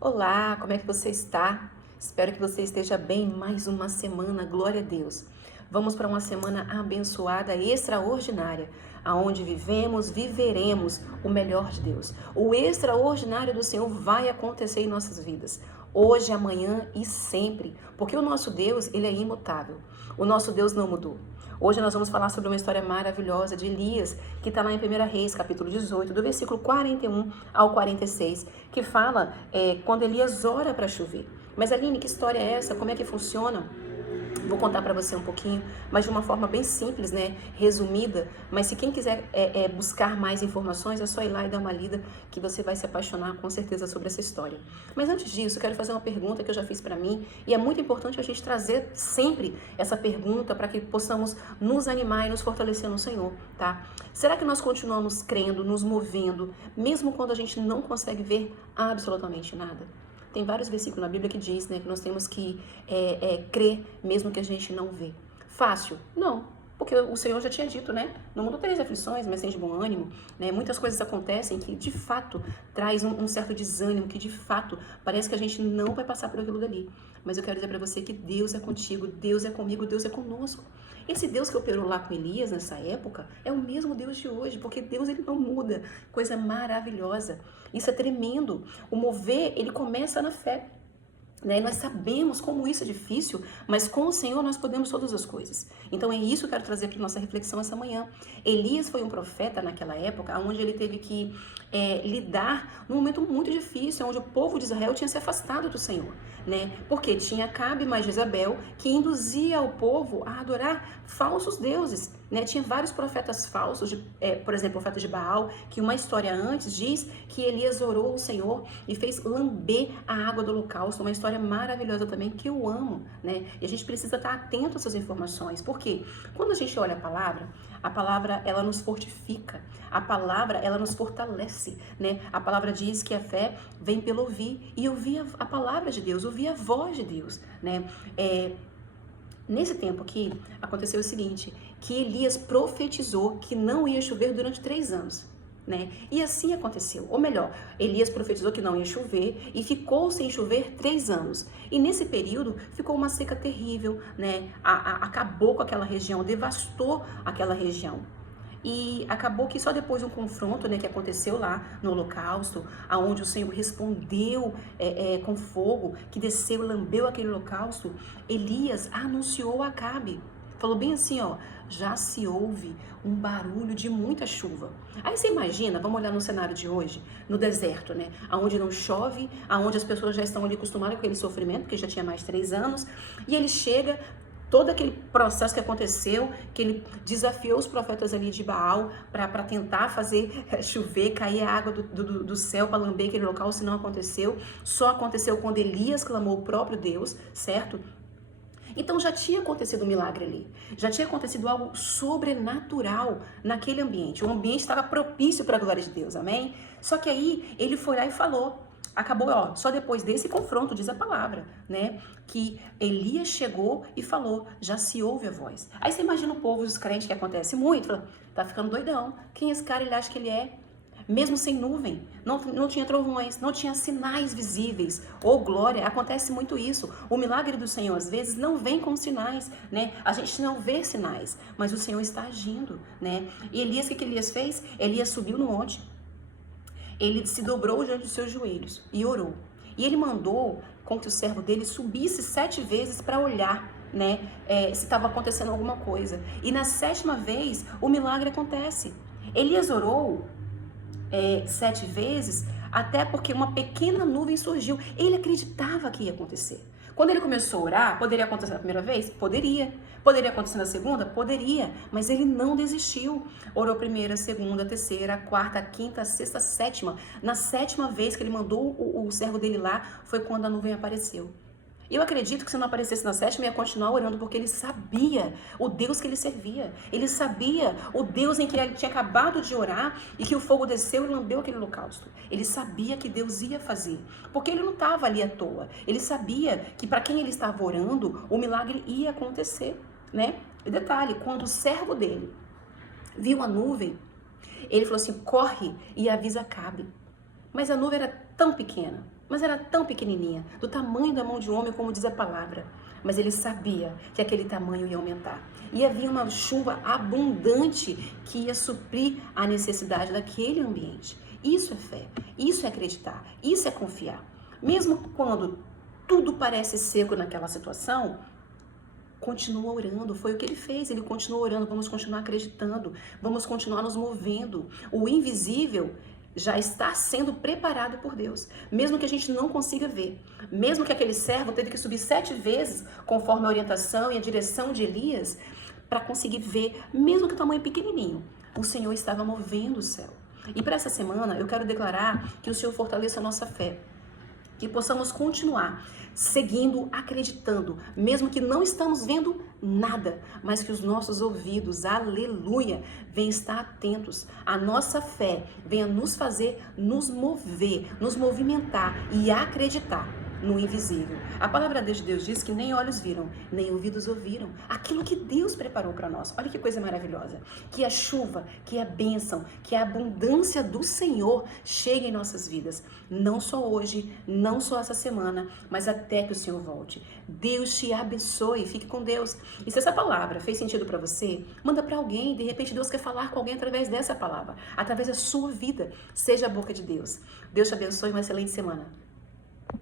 Olá, como é que você está? Espero que você esteja bem. Mais uma semana, glória a Deus. Vamos para uma semana abençoada, extraordinária, aonde viveremos o melhor de Deus. O extraordinário do Senhor vai acontecer em nossas vidas, hoje, amanhã e sempre, porque o nosso Deus, ele é imutável. O nosso Deus não mudou. Hoje nós vamos falar sobre uma história maravilhosa de Elias, que está lá em 1 Reis, capítulo 18, do versículo 41 ao 46, que fala quando Elias ora para chover. Mas Aline, que história é essa? Como é que funciona? Vou contar para você um pouquinho, mas de uma forma bem simples, né? Resumida. Mas se quem quiser buscar mais informações, é só ir lá e dar uma lida, que você vai se apaixonar com certeza sobre essa história. Mas antes disso, eu quero fazer uma pergunta que eu já fiz para mim, e é muito importante a gente trazer sempre essa pergunta para que possamos nos animar e nos fortalecer no Senhor, tá? Será que nós continuamos crendo, nos movendo, mesmo quando a gente não consegue ver absolutamente nada? Tem vários versículos na Bíblia que diz, né, que nós temos que crer mesmo que a gente não vê. Fácil? Não, porque o Senhor já tinha dito, né? No mundo tereis aflições, mas tem de bom ânimo, né? Muitas coisas acontecem que de fato traz um certo desânimo, que de fato parece que a gente não vai passar por aquilo dali. Mas eu quero dizer para você que Deus é contigo, Deus é comigo, Deus é conosco. Esse Deus que operou lá com Elias nessa época é o mesmo Deus de hoje, porque Deus ele não muda. Coisa maravilhosa. Isso é tremendo. O mover, ele começa na fé. Né? Nós sabemos como isso é difícil, mas com o Senhor nós podemos todas as coisas. Então é isso que eu quero trazer para nossa reflexão essa manhã. Elias foi um profeta naquela época, onde ele teve que lidar num momento muito difícil, onde o povo de Israel tinha se afastado do Senhor, né? Porque tinha Acabe mais Jezabel que induzia o povo a adorar falsos deuses, né? Tinha vários profetas falsos, por exemplo, o profeta de Baal, que uma história antes diz que Elias orou ao Senhor e fez lamber a água do holocausto, uma história maravilhosa também que eu amo, né? E a gente precisa estar atento a essas informações, porque quando a gente olha a palavra ela nos fortifica, a palavra ela nos fortalece, né? A palavra diz que a fé vem pelo ouvir, e ouvir a palavra de Deus, ouvir a voz de Deus, né? Nesse tempo aqui, aconteceu o seguinte, que Elias profetizou que não ia chover durante 3 anos. Né? E assim aconteceu, ou melhor, Elias profetizou que não ia chover e ficou sem chover 3 anos. E nesse período ficou uma seca terrível, né? Acabou com aquela região, devastou aquela região. E acabou que só depois de um confronto, né, que aconteceu lá no holocausto, aonde o Senhor respondeu com fogo, que desceu, lambeu aquele holocausto, Elias anunciou a Acabe. Falou bem assim, ó, já se ouve um barulho de muita chuva. Aí você imagina, vamos olhar no cenário de hoje, no deserto, né? Aonde não chove, aonde as pessoas já estão ali acostumadas com aquele sofrimento, porque já tinha mais de 3 anos, e ele chega, todo aquele processo que aconteceu, que ele desafiou os profetas ali de Baal para tentar fazer chover, cair a água do céu para lamber aquele local, se não aconteceu. Só aconteceu quando Elias clamou o próprio Deus, certo? Então já tinha acontecido um milagre ali, já tinha acontecido algo sobrenatural naquele ambiente. O ambiente estava propício para a glória de Deus, amém? Só que aí ele foi lá e falou. Acabou, ó, só depois desse confronto, diz a palavra, né? Que Elias chegou e falou, já se ouve a voz. Aí você imagina o povo, os crentes, que acontece muito, fala, tá ficando doidão. Quem é esse cara, ele acha que ele é? Mesmo sem nuvem, não tinha trovões, não tinha sinais visíveis. Oh, glória, acontece muito isso. O milagre do Senhor, às vezes, não vem com sinais, né? A gente não vê sinais, mas o Senhor está agindo, né? E Elias, o que Elias fez? Elias subiu no monte, ele se dobrou diante dos seus joelhos e orou. E ele mandou com que o servo dele subisse 7 vezes para olhar, né? Se estava acontecendo alguma coisa. E na 7ª vez, o milagre acontece. Elias orou 7 vezes, até porque uma pequena nuvem surgiu. Ele acreditava que ia acontecer. Quando ele começou a orar, poderia acontecer na primeira vez? Poderia. Poderia acontecer na segunda? Poderia. Mas ele não desistiu. Orou a primeira, a segunda, a terceira, a quarta, a quinta, a sexta, a 7ª. Na 7ª vez que ele mandou o servo dele lá, foi quando a nuvem apareceu. Eu acredito que se não aparecesse na 7ª, ia continuar orando, porque ele sabia o Deus que ele servia. Ele sabia o Deus em que ele tinha acabado de orar e que o fogo desceu e lambeu aquele holocausto. Ele sabia que Deus ia fazer, porque ele não estava ali à toa. Ele sabia que para quem ele estava orando, o milagre ia acontecer, né? E detalhe, quando o servo dele viu a nuvem, ele falou assim, corre e avisa Acabe. Mas a nuvem era tão pequena, mas era tão pequenininha, do tamanho da mão de um homem, como diz a palavra. Mas ele sabia que aquele tamanho ia aumentar. E havia uma chuva abundante que ia suprir a necessidade daquele ambiente. Isso é fé, isso é acreditar, isso é confiar. Mesmo quando tudo parece seco naquela situação, continua orando. Foi o que ele fez, ele continuou orando. Vamos continuar acreditando, vamos continuar nos movendo. O invisível já está sendo preparado por Deus, mesmo que a gente não consiga ver, mesmo que aquele servo teve que subir 7 vezes, conforme a orientação e a direção de Elias, para conseguir ver, mesmo que o tamanho pequenininho, o Senhor estava movendo o céu. E para essa semana eu quero declarar que o Senhor fortaleça a nossa fé, que possamos continuar seguindo, acreditando, mesmo que não estamos vendo nada, mas que os nossos ouvidos, aleluia, venham estar atentos. A nossa fé venha nos fazer nos mover, nos movimentar e acreditar no invisível. A palavra de Deus diz que nem olhos viram, nem ouvidos ouviram aquilo que Deus preparou para nós. Olha que coisa maravilhosa. Que a chuva, que a bênção, que a abundância do Senhor chegue em nossas vidas. Não só hoje, não só essa semana, mas até que o Senhor volte. Deus te abençoe, fique com Deus. E se essa palavra fez sentido para você, manda para alguém. De repente Deus quer falar com alguém através dessa palavra, através da sua vida. Seja a boca de Deus. Deus te abençoe, uma excelente semana.